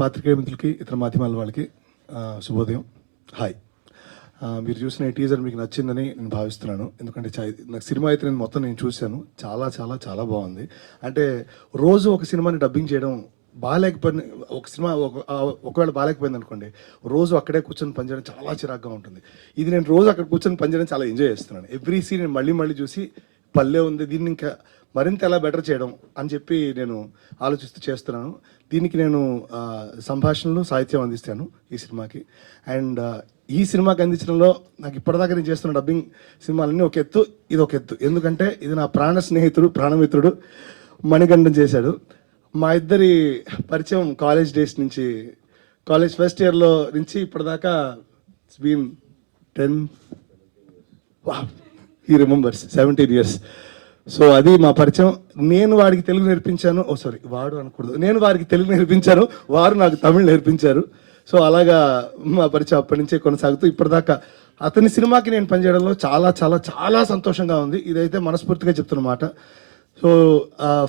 పాత్రికేయ మిత్రులకి ఇతర మాధ్యమాల వాళ్ళకి శుభోదయం. హాయ్. మీరు చూసిన ఈ టీజర్ మీకు నచ్చిందని నేను భావిస్తున్నాను. ఎందుకంటే నాకు సినిమా అయితే నేను చూశాను. చాలా చాలా చాలా బాగుంది. అంటే రోజు ఒక సినిమాని డబ్బింగ్ చేయడం బాగాలేకపోయిన ఒక సినిమా ఒకవేళ బాగాలేకపోయింది అనుకోండి, రోజు అక్కడే కూర్చొని పనిచేయడం చాలా చిరాగ్గా ఉంటుంది. ఇది నేను రోజు అక్కడ కూర్చొని పనిచేయడం చాలా ఎంజాయ్ చేస్తున్నాను. ఎవ్రీ సీన్ నేను మళ్ళీ చూసి పల్లె ఉంది, దీన్ని ఇంకా మరింత ఎలా బెటర్ చేయడం అని చెప్పి నేను ఆలోచిస్తూ చేస్తున్నాను. దీనికి నేను సంభాషణలు, సాహిత్యం అందిస్తాను ఈ సినిమాకి. అండ్ ఈ సినిమాకి అందించడంలో నాకు ఇప్పటిదాకా నేను చేస్తున్న డబ్బింగ్ సినిమాలన్నీ ఒక ఎత్తు, ఇది ఒక ఎత్తు. ఎందుకంటే ఇది నా ప్రాణ స్నేహితుడు, ప్రాణమిత్రుడు మణికంఠన్ చేశాడు. మా ఇద్దరి పరిచయం కాలేజ్ డేస్ నుంచి, కాలేజ్ ఫస్ట్ ఇయర్లో నుంచి ఇప్పటిదాకా ఇట్స్ బీన్ 17 years. సో అది మా పరిచయం. నేను వాడికి తెలుగు నేర్పించాను, వాడు అనకూడదు, నేను వారికి తెలుగు నేర్పించాను, వారు నాకు తమిళ్ నేర్పించారు. సో అలాగా మా పరిచయం అప్పటి నుంచే కొనసాగుతూ ఇప్పటిదాకా అతని సినిమాకి నేను పనిచేయడంలో చాలా చాలా చాలా సంతోషంగా ఉంది. ఇదైతే మనస్ఫూర్తిగా చెప్తున్నమాట. సో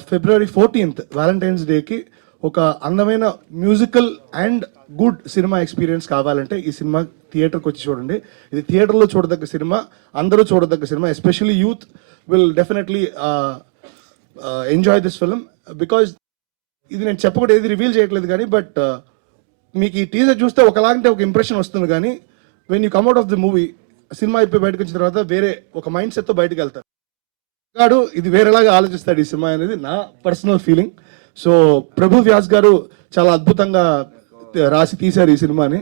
February 14th వ్యాలంటైన్స్ డేకి ఒక అందమైన musical and good cinema experience కావాలంటే ఈ సినిమా థియేటర్కి వచ్చి చూడండి. ఇది థియేటర్లో చూడదగ్గ సినిమా, అందరూ చూడదగ్గ cinema. Especially youth will definitely enjoy this film. Because ఇది నేను చెప్పకుండా ఏది రివీల్ చేయట్లేదు కానీ, బట్ మీకు ఈ టీజర్ చూస్తే ఒకలాంటి ఒక ఇంప్రెషన్ వస్తుంది. కానీ when you come out of the movie, cinema అయిపోయి బయటకు వచ్చిన తర్వాత వేరే ఒక మైండ్ సెట్తో బయటకు వెళ్తారు. గాడు ఇది వేరేలాగా ఆలోచిస్తాడు ఈ సినిమా అనేది నా పర్సనల్ ఫీలింగ్. సో ప్రభు వ్యాస్ గారు చాలా అద్భుతంగా రాసి తీశారు ఈ సినిమాని.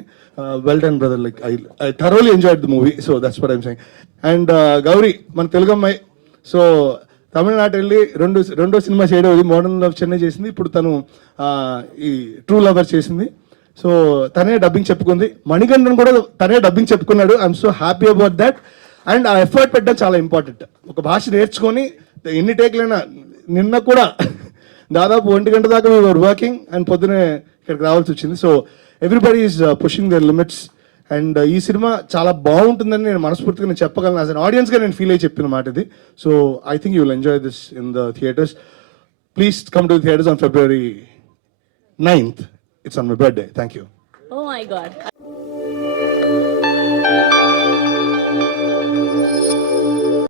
Well done brother, like I thoroughly enjoyed the movie. So that's what I'm saying. And Gauri మన తెలుగు అమ్మాయి. సో తమిళనాడు వెళ్ళి రెండో సినిమా చేయడం, ఇది మోడర్న్ లవ్ చెన్నై చేసింది. ఇప్పుడు తను ఈ ట్రూ లవర్ చేసింది. సో తనే డబ్బింగ్ చెప్పుకుంది. మణికంఠన్ కూడా తనే డబ్బింగ్ చెప్పుకున్నాడు. I'm so happy about that. And ఆ ఎఫర్ట్ పెట్టడం చాలా ఇంపార్టెంట్. ఒక భాష నేర్చుకొని ఎన్ని టేక్లైనా, నిన్న కూడా దాదాపు 1 గంట దాకా వీ వర్ వర్కింగ్ అండ్ పొద్దునే ఇక్కడికి రావాల్సి వచ్చింది. So everybody is pushing their limits. And ఈ సినిమా చాలా బాగుంటుందని నేను మనస్ఫూర్తిగా నేను చెప్పగలను. యాజ్ అన్ ఆడియన్స్గా నేను ఫీల్ అయ్యి చెప్పిన మాట ఇది. So I think you will enjoy this in the theatres. Please come to the theatres on February 9th. It's on my birthday. Thank you. Oh my God.